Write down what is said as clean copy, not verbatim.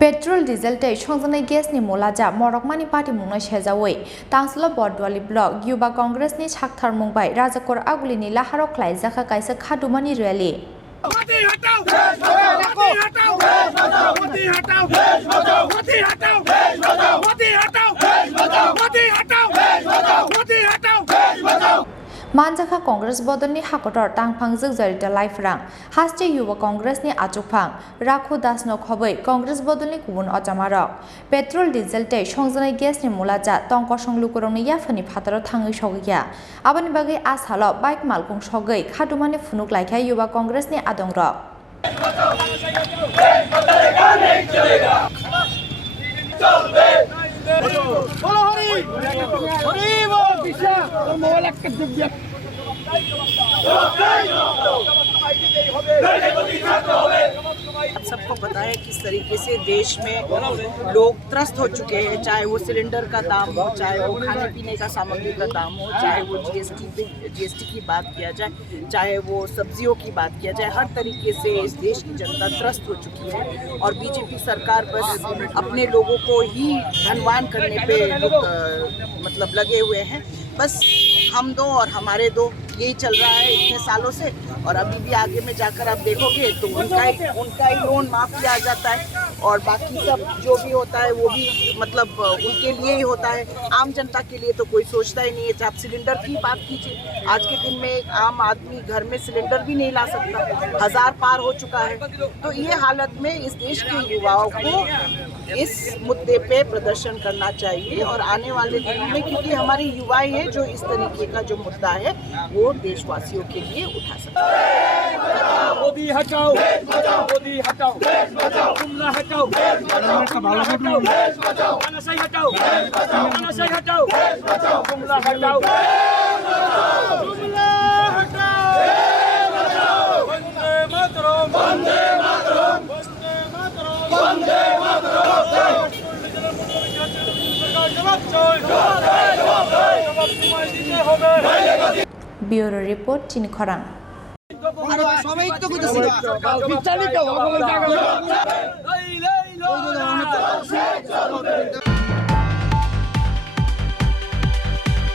Petrol diesel तै संजनाय गेसनि मलाजा मरकमानि party मुंनाय सेजावै तांसला बडवाली block युवा कांग्रेसनि साकथार मुंबाय राजाकर आगुलिनि लाहाराव ख्लायजाखा कायसा खादुमानि रैली मानजाखा कांग्रेस बदलनि हाकटर तांफांजों जरिता लाइफरां हास्टे युवा कांग्रेसनि आचुकफां राखु दासनो खबै कांग्रेस बदलनि गुबुन अजामारक पेट्रोल डिजेल तै संजनाय गेसनि मुलाजा टंक संलुकुरंनि याफानि फाताराव थाङै सगैया आबानि बागै आसाल बाइक मालकुं सगै खादुमानि फुनुक लायखा युवा कांग्रेसनि आदंरक आप सबको पता है किस तरीके से देश में लोग त्रस्त हो चुके हैं, चाहे वो सिलेंडर का दाम हो, चाहे वो खाने पीने का सामग्री का दाम हो, चाहे वो जीएसटी की बात किया जाए, चाहे वो सब्जियों की बात किया जाए, हर तरीके से इस देश की जनता त्रस्त हो चुकी है और बीजेपी सरकार बस अपने लोगों को ही धनवान करने पे मतलब लगे हुए हैं। बस हम दो और हमारे दो यही चल रहा है इतने सालों से और अभी भी आगे में जाकर आप देखोगे तो उनका ही लोन माफ किया जाता है और बाकी सब जो भी होता है वो भी मतलब उनके लिए ही होता है। आम जनता के लिए तो कोई सोचता ही नहीं है। आप सिलेंडर की बात कीजिए, आज के दिन में एक आम आदमी घर में सिलेंडर भी नहीं ला सकता, 1000 पार हो चुका है। तो ये हालत में इस देश के युवाओं को इस मुद्दे पे प्रदर्शन करना चाहिए और आने वाले दिनों में क्योंकि हमारे युवा हैं जो इस तरीके का जो मुद्दा है वो देशवासियों के लिए उठा सकते हैं। मोदी हटाओ, मोदी हटाओ, जुमला हटाओ, तानाशाही हटाओ, तानाशाही हटाओ, जुमला हटाओ, जुमला हटाओ, वंदे मातरम, वंदे मातरम, वंदे मातरम, ब्यूरो रिपोर्ट चिनखरां। সবাই তো কইতেছি বিচালিত